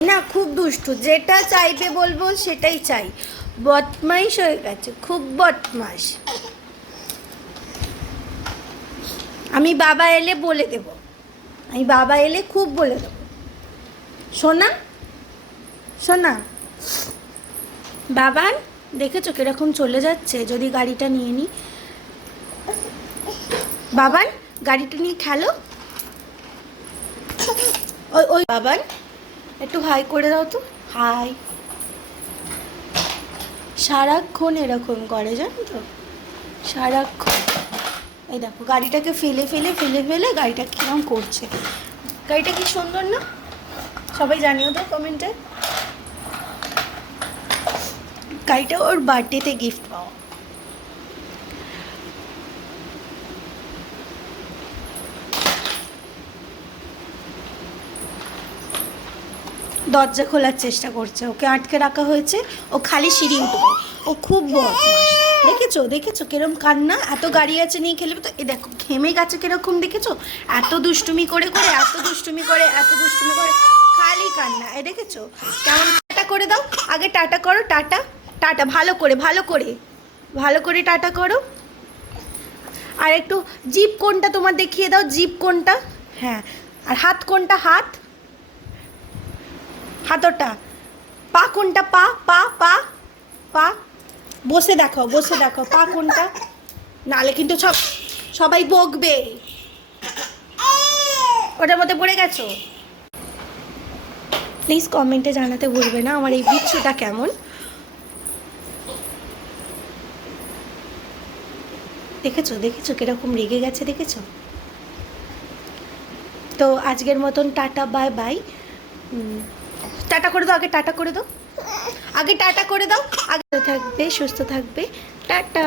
না, খুব দুষ্টু, যেটা চাইবে বলবো সেটাই চাই। বদমাইশ হয়ে গেছে, খুব বদমাস। আমি বাবা এলে বলে দেব, আমি বাবা এলে খুব বলে দেবো। সোনা, সোনা, বাবান দেখেছো কিরকম চলে যাচ্ছে? যদি গাড়িটা নিয়ে নিই। বাবান, গাড়িটা নিয়ে খেলো। ওই ওই বাবান, একটু হাই করে দাও তো। হাই। সারাক্ষণ এরকম করে, জানো তো, সারাক্ষণ। এই দেখো গাড়িটাকে ফেলে ফেলে ফেলে ফেলে গাড়িটা কিরম করছে। গাড়িটা কি সুন্দর না? সবাই জানিও তো কমেন্টে। গাড়িটা ওর বার্থডেতে গিফট পাওয়া। দরজা খোলার চেষ্টা করছে, ওকে আটকে রাখা হয়েছে। ও খালি সিঁড়ি উঠবে, ও খুব বদমাস। দেখেছো দেখেছো কিরম কান্না? এত গাড়ি আছে নিয়ে খেলবে তো। এ দেখো ঘেমে গেছে কিরকম, দেখেছো? এত দুষ্টুমি করে করে, এত দুষ্টুমি করে, এত দুষ্টুমি করে, খালি কান্না। এ দেখেছো কেমন? টাটা করে দাও, আগে টাটা করো। টাটা, টাটা, ভালো করে, ভালো করে, ভালো করে টাটা করো। আর একটু জিভ কোনটা তোমার দেখিয়ে দাও, জিভ কোনটা? হ্যাঁ, আর হাত কোনটা? হাত, হাতটা। পা কোনটা? পা, পা, পা, পা। বসে দেখো, বসে দেখো পা কোনটা, নালে কিন্তু সবাই বকবে। ওটার মধ্যে পড়ে গেছো। প্লিজ কমেন্টে জানাতে ভুলবে না আমার এই বিচ্ছুটা কেমন। দেখেছো দেখেছো কিরকম রেগে গেছে, দেখেছো? তো আজকের মতন টাটা, বাই বাই। টাটা করে দাও, আগে টাটা করে দাও, আগে টাটা করে দাও। আগে থাকবে, সুস্থ থাকবে। টাটা।